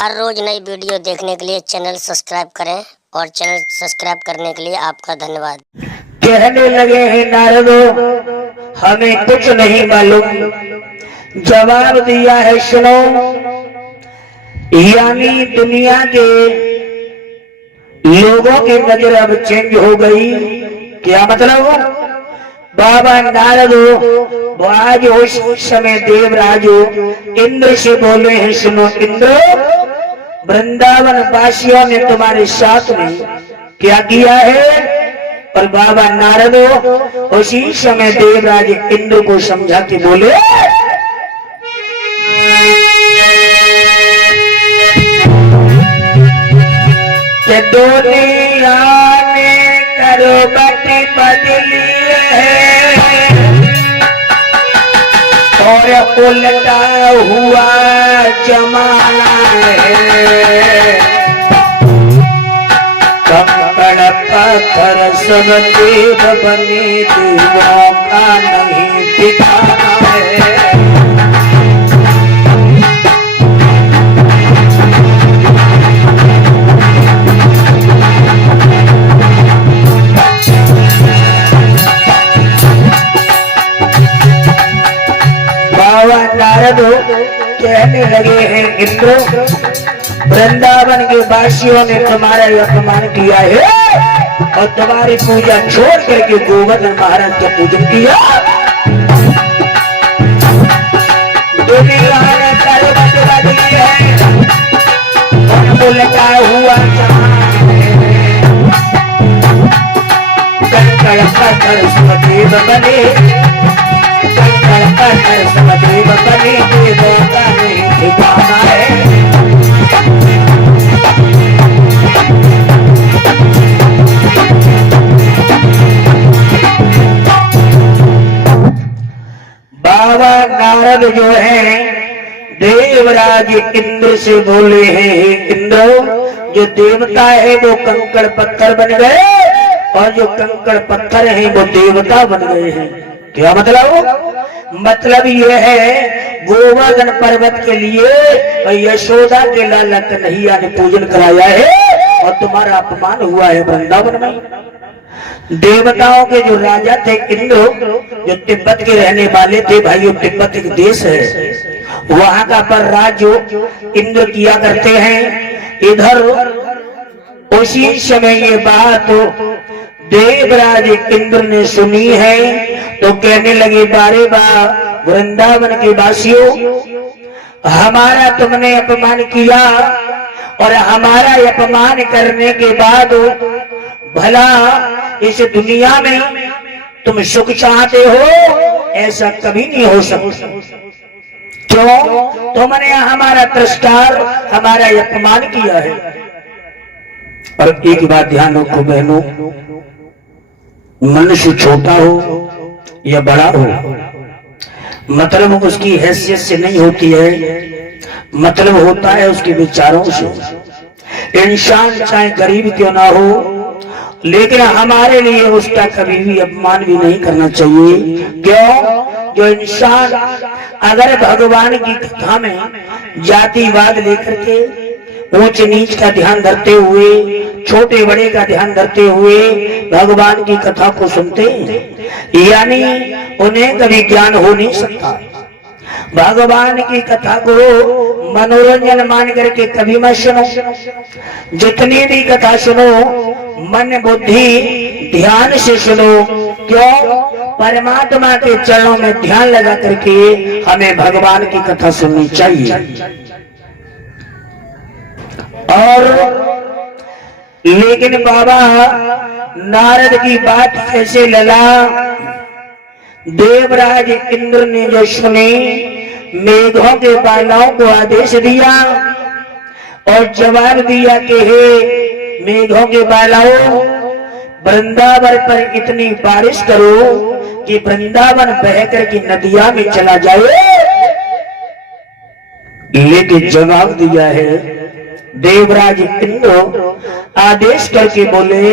हर रोज नई वीडियो देखने के लिए चैनल सब्सक्राइब करें और चैनल सब्सक्राइब करने के लिए आपका धन्यवाद। कहने लगे हैं नारदो, हमें कुछ नहीं मालूम। जवाब दिया है सुनो, यानी दुनिया के लोगों की नजर अब चेंज हो गई। क्या मतलब? बाबा नारदो आज उस समय देवराजो इंद्र से बोले हैं, सुनो इंद्र, वृंदावन वासियों ने तुम्हारे साथ में क्या किया है? और बाबा नारदो उसी समय देवराज इंद्र को समझा के बोले, कि दुनिया ने करवट बदली है और उल्टा हुआ जमाना है। कंकड़ पत्थर सब देव बने, देवों का नहीं दिखाना है। बाबा नारद कहने लगे हैं, इंद्र, वृंदावन के वासियों ने तुम्हारा अपमान किया है और तुम्हारी पूजा छोड़ करके गोवर्धन महाराज का पूजन किया। दुनिया ने करवट बदली है और उल्टा हुआ कंकड़ पत्थर सब देव बने, कंकड़ पत्थर सब देव बने, देवों का नहीं ठिकाना है। बाबा नारद जो है देवराज इंद्र से बोले हैं, इंद्र, जो देवता है वो कंकड़ पत्थर बन गए और जो कंकड़ पत्थर हैं वो देवता बन गए हैं। क्या मतलब? मतलब ये है, गोवर्धन पर्वत के लिए यशोदा के लाला कन्हैया ने पूजन कराया है और तुम्हारा अपमान हुआ है वृंदावन में। देवताओं के जो राजा थे इंद्र, जो तिब्बत के रहने वाले थे, भाई तिब्बत एक देश है, वहां का पर राज्य इंद्र किया करते हैं। इधर उसी समय ये बात देवराज इंद्र ने सुनी है तो कहने लगे, बारे बा वृंदावन के वासियों, हमारा तुमने अपमान किया और हमारा अपमान करने के बाद भला इस दुनिया में तुम सुख चाहते हो? ऐसा कभी नहीं हो सकता। क्यों? तुमने हमारा तिरस्कार, हमारा अपमान किया है। और एक बात ध्यान रखो बहनों, मनुष्य छोटा हो या बड़ा हो, मतलब उसकी हैसियत से नहीं होती है, मतलब होता है उसके विचारों से। इंसान चाहे गरीब क्यों ना हो, लेकिन हमारे लिए उसका कभी भी अपमान भी नहीं करना चाहिए। क्यों? जो इंसान अगर भगवान की कथा में जातिवाद लेकर के ऊंच नीच का ध्यान धरते हुए, छोटे बड़े का ध्यान धरते हुए भगवान की कथा को सुनते, यानी उन्हें कभी ज्ञान हो नहीं सकता। भगवान की कथा को मनोरंजन मान करके कभी मत सुनो। जितनी भी कथा सुनो मन बुद्धि ध्यान से सुनो। क्यों? परमात्मा के चरणों में ध्यान लगा करके हमें भगवान की कथा सुननी चाहिए। और लेकिन बाबा नारद की बात कैसे लला? देवराज इंद्र ने जो सुनी, मेघों के बालाओं को आदेश दिया और जवाब दिया कि हे मेघों के बालाओं, वृंदावन पर इतनी बारिश करो कि वृंदावन बहकर की नदियां में चला जाए। लेकिन जवाब दिया है देवराज इंद्र आदेश करके बोले,